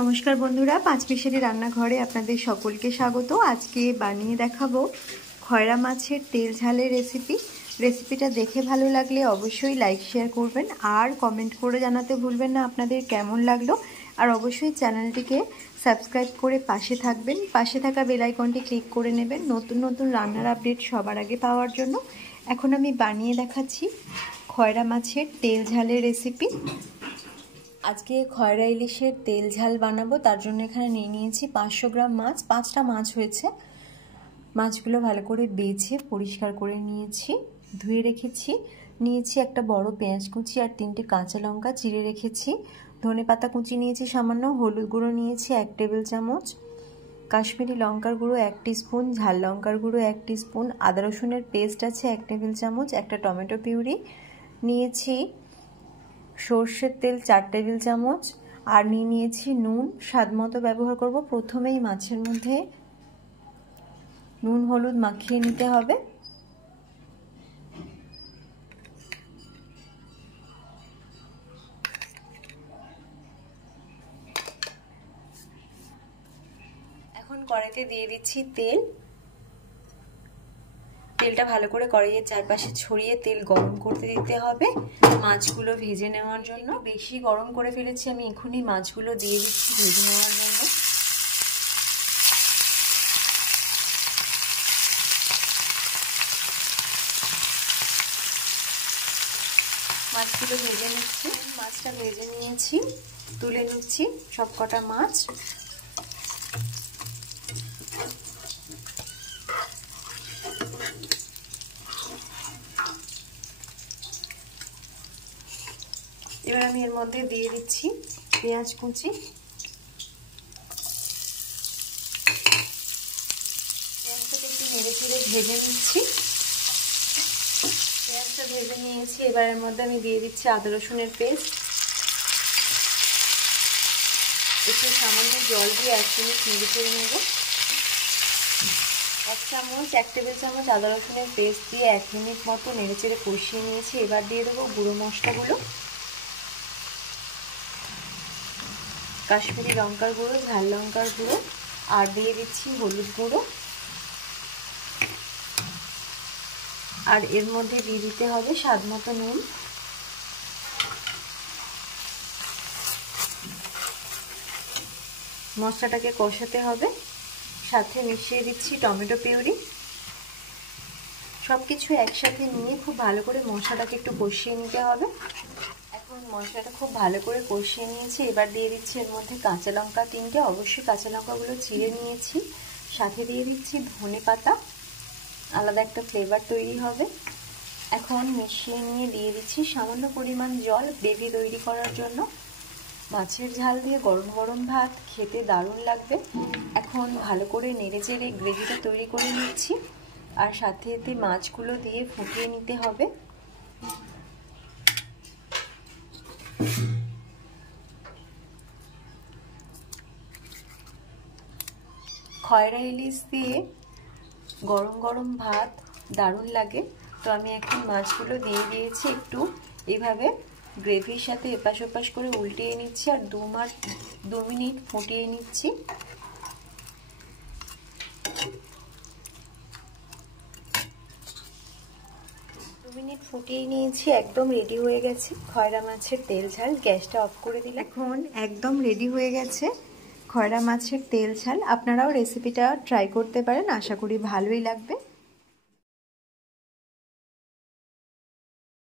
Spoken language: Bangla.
নমস্কার বন্ধুরা, পাঁচ মিশালি রান্নাঘরে আপনাদের সকলকে স্বাগত। আজকে বানিয়ে দেখাবো খয়রা মাছের তেল ঝালের রেসিপিটা দেখে ভালো লাগলে অবশ্যই লাইক শেয়ার করবেন আর কমেন্ট করে জানাতে ভুলবেন না আপনাদের কেমন লাগলো। আর অবশ্যই চ্যানেলটিকে সাবস্ক্রাইব করে পাশে থাকবেন, পাশে থাকা বেল আইকনটি ক্লিক করে নেবেন নতুন নতুন রান্নার আপডেট সবার আগে পাওয়ার জন্য। এখন আমি বানিয়ে দেখাচ্ছি খয়রা মাছের তেল ঝালের রেসিপি। আজকে খয়রা ইলিশের তেল ঝাল বানাবো, তার জন্য এখানে নিয়ে নিয়েছি 500 গ্রাম মাছ। 5টা মাছ হয়েছে। মাছগুলো ভালো করে বেছে পরিষ্কার করে নিয়েছি, ধুয়ে রেখেছি। নিয়েছি একটা বড় পেঁয়াজ কুচি আর 3টে কাঁচা লঙ্কা চিড়ে রেখেছি। ধনেপাতা কুচি নিয়েছি সামান্য, হলুদ গুঁড়ো নিয়েছি 1 টেবিল চামচ, কাশ্মীরি লঙ্কার গুঁড়ো 1 টিস্পুন, ঝাল লঙ্কার গুঁড়ো 1 টিস্পুন, আদা রসুনের পেস্ট আছে 1 টেবিল চামচ, একটা টমেটো পিউরি নিয়েছি, সর্ষের তেল 4 টেবিল চামচ, আর নিয়েছি নুন স্বাদ মতো ব্যবহার করব। প্রথমেই মাছের মধ্যে নুন হলুদ মাখিয়ে নিতে হবে। এখন কড়াইতে দিয়ে দিচ্ছি তেল। তেলটা ভালো করে কড়াইয়ের চারপাশে ছড়িয়ে তেল গরম করতে দিতে হবে মাছগুলো ভেজে নেওয়ার জন্য। বেশি গরম করে ফেলেছি আমি, এখনই মাছগুলো দিয়ে দিচ্ছি ভেজে নেওয়ার জন্য। মাছগুলো ভেজে নিচ্ছি। মাছটা ভেজে নিয়েছি, তুলে নিচ্ছি সব কটা মাছ। এবার আমি এর মধ্যে দিয়ে দিচ্ছি পেঁয়াজ কুচি। পেঁয়াজটাকে একটু নেড়ে চেড়ে ভেজে নিচ্ছি। পেঁয়াজটা ভেজে নিয়েছি। এবার এর মধ্যে আমি দিয়ে দিচ্ছি আদা রসুনের পেস্ট। একটু সামান্য জল দিয়ে 1 মিনিট নেড়ে চেড়ে নেব। 1 টেবিল চামচ আদা রসুনের পেস্ট দিয়ে 1 মিনিট মতো নেড়ে চেড়ে কষিয়ে নিয়েছি। এবার দিয়ে দেবো গুঁড়ো মশলাগুলো। কাশ্মীরি লঙ্কার গুঁড়ো, ঝাল লঙ্কার গুঁড়ো, আর দিয়ে দিচ্ছি হলুদ গুঁড়ো। আর এর মধ্যে দিয়ে দিতে হবে স্বাদ মতো নুন। মশলাটাকে কষাতে হবে, সাথে মিশিয়ে দিচ্ছি টমেটো পিউরি। সবকিছু একসাথে নিয়ে খুব ভালো করে মশলাটাকে একটু কষিয়ে নিতে হবে। এখন মশলাটা খুব ভালো করে কষিয়ে নিয়েছি। এবার দিয়ে দিচ্ছি এর মধ্যে কাঁচা লঙ্কা 3টে, অবশ্যই কাঁচা লঙ্কাগুলো চিড়ে নিয়েছি। সাথে দিয়ে দিচ্ছি ধনেপাতা, আলাদা একটা ফ্লেভার তৈরি হবে। এখন মিশিয়ে নিয়ে দিয়ে দিচ্ছি সামান্য পরিমাণ জল গ্রেভি তৈরি করার জন্য। মাছের ঝাল দিয়ে গরম গরম ভাত খেতে দারুণ লাগবে। এখন ভালো করে নেড়ে চেড়ে গ্রেভিটা তৈরি করে নিচ্ছি, আর সাথে এতে মাছগুলো দিয়ে ফুটিয়ে নিতে হবে। খয়রা ইলিশ দিয়ে গরম গরম ভাত দারুণ লাগে। তো আমি এখন মাছগুলো দিয়ে দিয়েছি, একটু এইভাবে গ্রেভির সাথে এপাশ ওপাশ করে উল্টিয়ে নিচ্ছি আর 2 মিনিট ফুটিয়ে নিচ্ছি। ফুটিয়ে নিয়েছি, একদম রেডি হয়ে গেছে খয়রা মাছের তেল ঝাল। গ্যাসটা অফ করে দিলে এখন একদম রেডি হয়ে গেছে খয়রা মাছের তেল ঝাল। আপনারাও রেসিপিটা ট্রাই করতে পারেন, আশা করি ভালোই লাগবে।